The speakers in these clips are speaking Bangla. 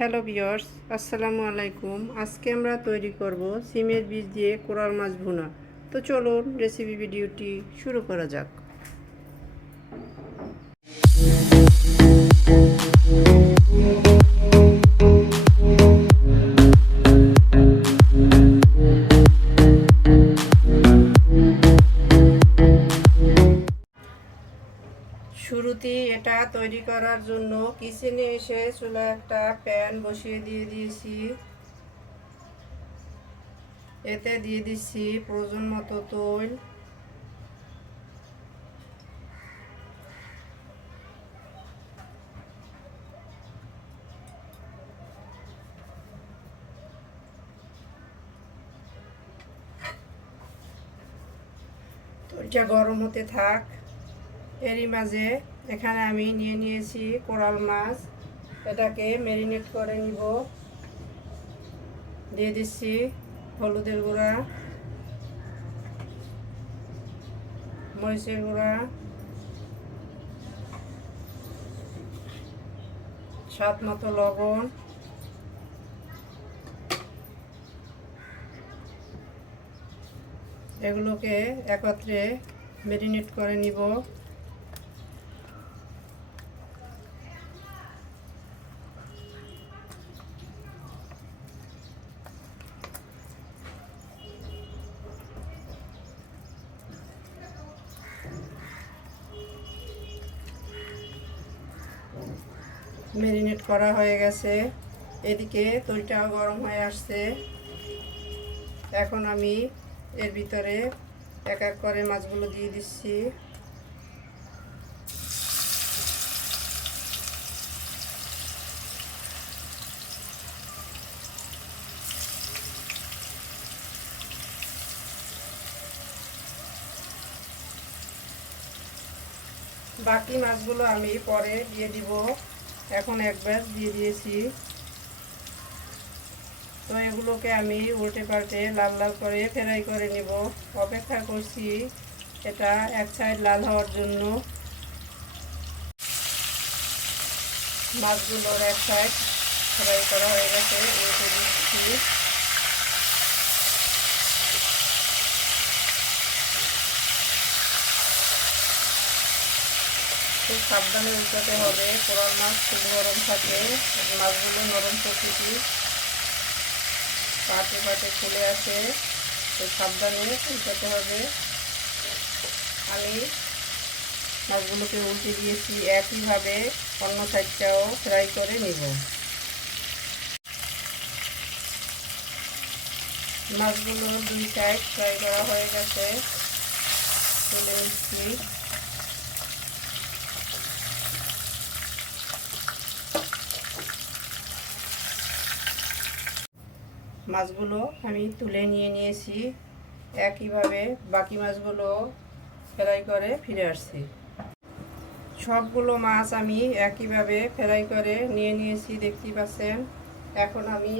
হ্যালো ভিউয়ার্স, আসসালামু আলাইকুম। আজকে আমরা তৈরি করব সিমের বীজ দিয়ে কোরাল মাছ ভুনা। তো চলুন রেসিপি ভিডিওটি শুরু করা যাক। শুরুতেই এটা তৈরি করার জন্য কিচেনে এসে চুলায় একটা প্যান বসিয়ে দিয়েছি। এতে দিয়ে দিচ্ছি প্রয়োজন মতো তেল। তেলটা গরম হতে থাক। এরই মাঝে এখানে আমি নিয়েছি কোরাল মাছ। এটাকে ম্যারিনেট করে নিব। দিয়ে দিচ্ছি হলুদের গুঁড়া, মরিচের গুঁড়া, স্বাদ মতো লবণ, এগুলোকে একত্রে ম্যারিনেট করে নিব। ম্যারিনেট করা হয়ে গেছে। এদিকে তৈলটাও গরম হয়ে আসছে। এখন আমি এর ভিতরে এক এক করে মাছগুলো দিয়ে দিচ্ছি। বাকি মাছগুলো আমি পরে দিয়ে দিব। এখন এক ব্যাচ দিয়ে দিয়েছি। তো এগুলোকে আমি উল্টে পাল্টে লাল লাল করে ফ্রাই করে নেব। অপেক্ষা করছি এটা এক সাইড লাল হওয়ার জন্য। মাছগুলোর এক সাইড ফ্রাই করা হয়ে গেছে, উল্টে দিচ্ছি। খুব সাবধানে উল্টাতে হবে, কোরাল মাছ খুব গরম থাকে, মাছগুলো নরম প্রকৃতি, পাটে পাটে খুলে আসে, তো সাবধানে উল্টাতে হবে। আমি মাছগুলোকে উল্টে দিয়েছি, একইভাবে অন্য সাইডটাও ফ্রাই করে নিব। মাছগুলো দুই সাইড ফ্রাই করা হয়ে গেছে, তুলে নিচ্ছি। মাছগুলো আমি তুলে নিয়েছি। একইভাবে বাকি মাছগুলো ফ্রাই করে ফিরে আসছি। সবগুলো মাছ আমি একইভাবে ফ্রাই করে নিয়েছি, দেখতেই পাচ্ছেন। এখন আমি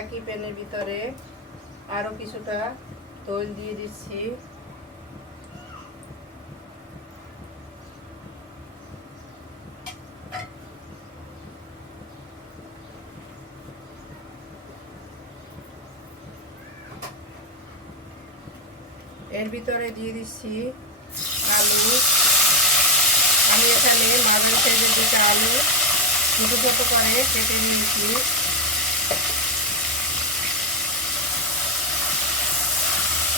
একই প্যানের ভিতরে আরও কিছুটা তেল দিয়ে দিচ্ছি। এর ভিতরে দিয়ে দিচ্ছি আলু। আমি এখানে মাঝারি সাইজের দুটো আলু ছোটো ছোটো করে কেটে নিয়েছি।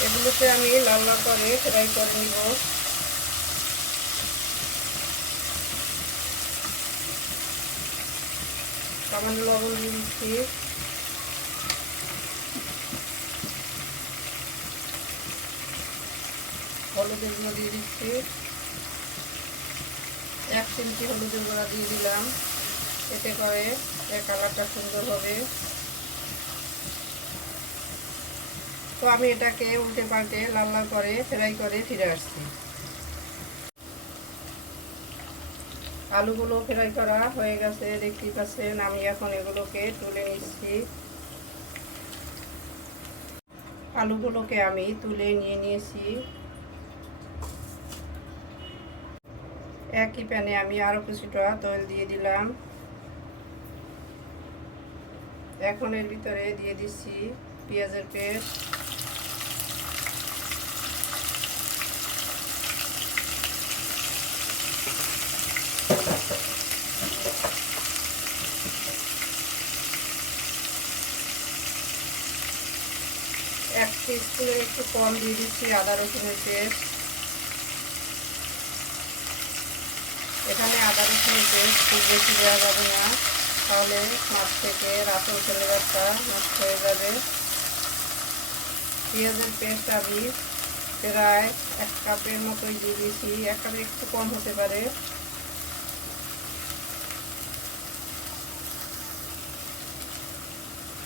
এগুলোতে আমি লাল লাল করে ফ্রাই করে নিব। সামান্য লবণ দিয়ে দিচ্ছি। হলুদের গুঁড়ো দিয়ে দিচ্ছি। 1 চিমটি হলুদের গুঁড়া দিয়ে দিলাম, এতে করে এর কালারটা সুন্দর হবে। তো আমি এটাকে উল্টে পাল্টে লাল লাল করে ফ্রাই করে ফিরে আসছি। আলুগুলো ফ্রাই করা হয়ে গেছে, দেখতেই পাচ্ছেন। আমি এখন এগুলোকে তুলে নিচ্ছি। আলুগুলোকে আমি তুলে নিয়েছি। একই প্যানে আমি আরও কিছুটা তেল দিয়ে দিলাম। এখন এর ভিতরে দিয়ে দিচ্ছি পেঁয়াজের পেস্ট, এক টিস্পুনের একটু কম দিয়ে দিচ্ছি আদা রসুনের পেস্ট। এখানে আদা রসুনের পেস্ট খুব বেশি দেওয়া যাবে না, তাহলে মাছ থেকে রাতের ফ্লেভারটা নষ্ট হয়ে যাবে। পেঁয়াজের পেস্ট আমি প্রায় 1 কাপের মতোই দিয়ে দিয়েছি, 1 কাপে একটু কম হতে পারে।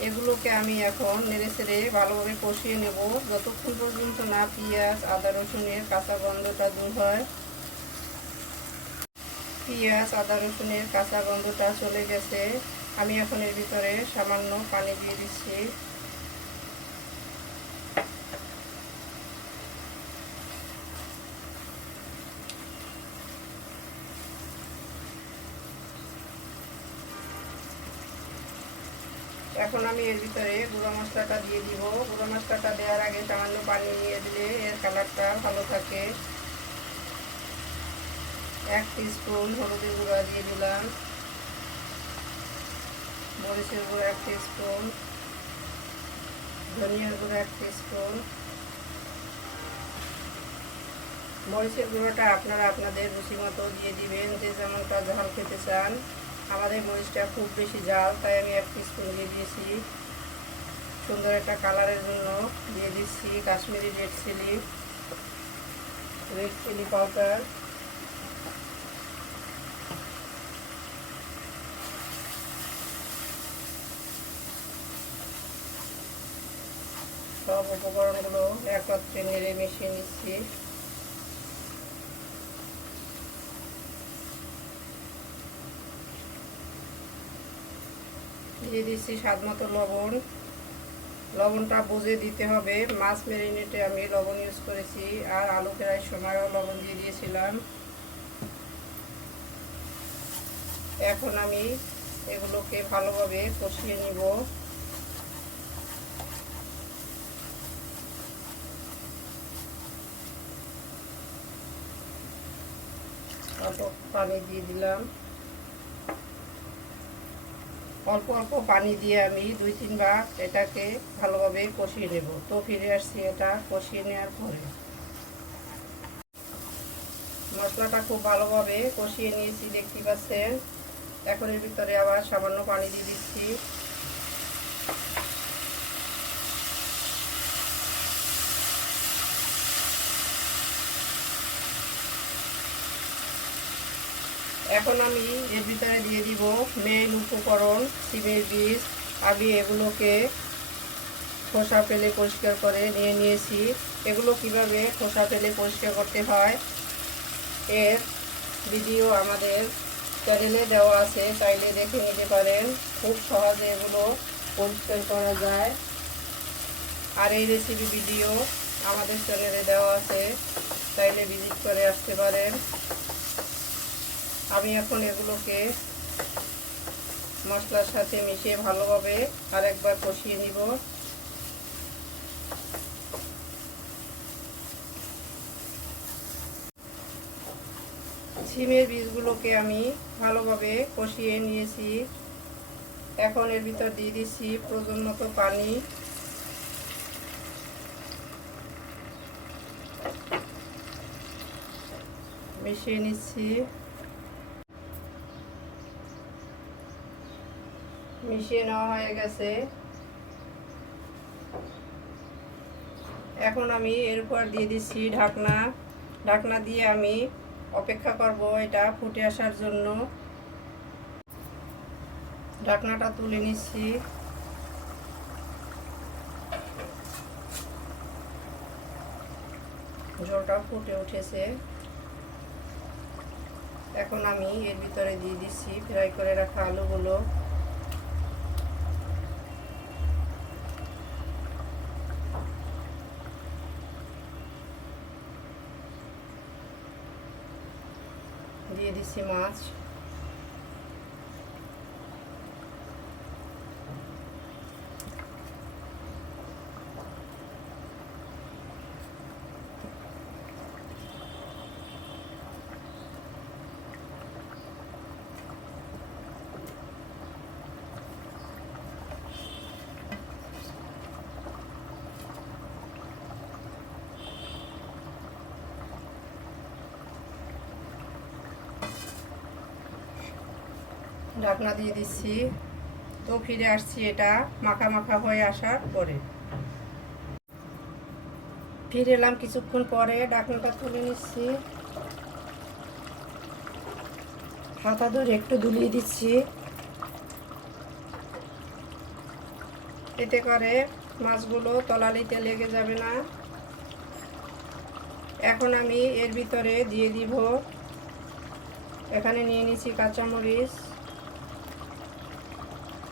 এগুলোকে আমি এখন নেড়েচেড়ে ভালোভাবে কষিয়ে নেব যতক্ষণ পর্যন্ত না পেঁয়াজ আদা রসুনের কাঁচা গন্ধটা দূর হয়। পেঁয়াজ আদা রসুনের কাঁচা গন্ধটা চলে গেছে, আমি এখন এর ভিতরে সামান্য পানি দিয়ে দিচ্ছি। এখন আমি এর ভিতরে গুঁড়ো মশলাটা দিয়ে দিব। গুঁড়ো মশলাটা দেওয়ার আগে সামান্য পানি নিয়ে দিলে এর কালারটা ভালো থাকে। 1 টিস্পুন হলুদের গুঁড়া দিয়ে দিলাম, মরিচের গুঁড়ো 1 টিস্পুন, ধনিয়ার গুঁড়ো 1 টিস্পুন। মরিচের গুঁড়োটা আপনারা আপনাদের রুচি মতো দিয়ে দিবেন, যে যেমনটা ঝাল খেতে চান। আমাদের মরিচটা খুব বেশি ঝাল, তাই আমি 1 টিস্পুন দিয়ে দিয়েছি। সুন্দর একটা কালারের জন্য দিয়ে দিচ্ছি কাশ্মীরি রেড চিলি পাউডার। সব উপকরণগুলো একত্রে নেড়ে মিশিয়ে নিচ্ছি। দিয়ে দিচ্ছি স্বাদ মতো লবণ। লবণটা বুঝে দিতে হবে, মাছ ম্যারিনেটে আমি লবণ ইউজ করেছি, আর আলু ফ্রাইয়ের সময়ও লবণ দিয়ে দিয়েছিলাম। এখন আমি এগুলোকে ভালোভাবে কষিয়ে নিব। অল্প পানি দিয়ে দিলাম, অল্প অল্প পানি দিয়ে আমি 2-3 বার এটাকে ভালোভাবে কষিয়ে নেব। তো ফিরে আসছি এটা কষিয়ে নেওয়ার পরে। মশলাটা খুব ভালোভাবে কষিয়ে নিয়েছি দেখতে পাচ্ছেন। এখন এর ভিতরে আবার সামান্য পানি দিয়ে দিচ্ছি। এখন আমি এর ভিতরে দিয়ে দিব মেইন উপকরণ সিমের বীজ। আমি এগুলোকে খোসা ফেলে পরিষ্কার করে নিয়েছি। এগুলো কিভাবে খোসা ফেলে পরিষ্কার করতে হয় এর ভিডিও আমাদের চ্যানেলে দেওয়া আছে, চাইলে দেখে নিতে পারেন। খুব সহজে এগুলো পরিষ্কার করা যায়। আর এই রেসিপি ভিডিও আমাদের চ্যানেলে দেওয়া আছে, চাইলে ভিজিট করে আসতে পারেন। আমি এখন এগুলোকে মশলার সাথে মিশিয়ে ভালোভাবে আরেকবার কষিয়ে নিব। সিমের বীজগুলোকে আমি ভালোভাবে কষিয়ে নিয়েছি। এখন এর ভিতর দিয়ে দিচ্ছি প্রয়োজন মতো পানি। মিশিয়ে নিচ্ছি। মিশিয়ে নেওয়া হয়ে গেছে। এখন আমি এর উপর দিয়ে দিচ্ছি ঢাকনা। ঢাকনা দিয়ে আমি অপেক্ষা করব এটা ফুটে আসার জন্য। ঢাকনাটা তুলে নিচ্ছি। ঝোলটা ফুটে উঠেছে। এখন আমি এর ভিতরে দিয়ে দিচ্ছি ফ্রাই করে রাখা আলুগুলো। দিয়ে দিচ্ছি মাছ। ঢাকনা দিয়ে দিচ্ছি। তো ফিরে আসছি এটা মাখা মাখা হয়ে আসার পরে। ফিরে এলাম কিছুক্ষণ পরে, ঢাকনাটা তুলে নিচ্ছি। হাতা ধরে একটু দুলিয়ে দিচ্ছি, এতে করে মাছগুলো তলানিতে লেগে যাবে না। এখন আমি এর ভিতরে দিয়ে দিব, এখানে নিয়ে নিচ্ছি কাঁচামরিচ,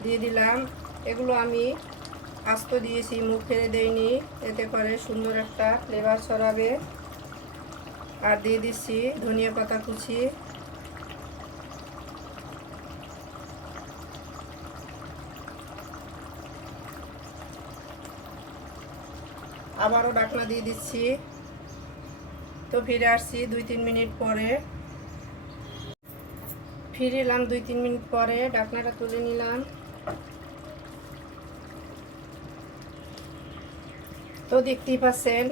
দিয়ে দিলাম। এগুলো আমি আস্ত দিয়েছি, মুখ ফেলে দেইনি, এতে করে সুন্দর একটা ফ্লেভার ছড়াবে। আর দিয়ে দিচ্ছি ধনিয়া পাতা কুচি। আবারও ঢাকনা দিয়ে দিচ্ছি। তো ফিরে আসছি 2-3 মিনিট পরে। ফিরে এলাম 2-3 মিনিট পরে, ঢাকনাটা তুলে নিলাম। তো দেখতেই পাচ্ছেন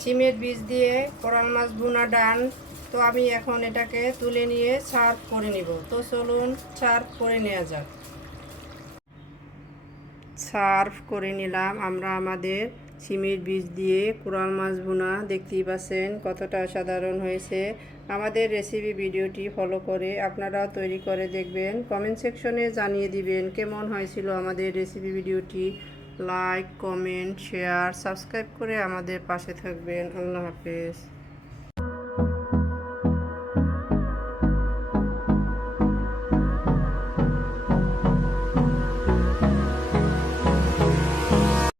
সিমের বীজ দিয়ে কোরাল মাছ ভুনা ডান। তো আমি এখন এটাকে তুলে নিয়ে সার্ভ করে নিব। তো চলুন সার্ভ করে নেওয়া যাক। সার্ভ করে নিলাম আমরা আমাদের সিমের বীজ দিয়ে কোরাল মাছ ভুনা। দেখতেই পাচ্ছেন কতটা অসাধারণ হয়েছে। আমাদের রেসিপি ভিডিওটি ফলো করে আপনারাও তৈরি করে দেখবেন। কমেন্ট সেকশনে জানিয়ে দিবেন কেমন হয়েছিল আমাদের রেসিপি ভিডিওটি। লাইক, কমেন্ট, শেয়ার, সাবস্ক্রাইব করে আমাদের পাশে থাকবেন। আল্লাহ হাফেজ।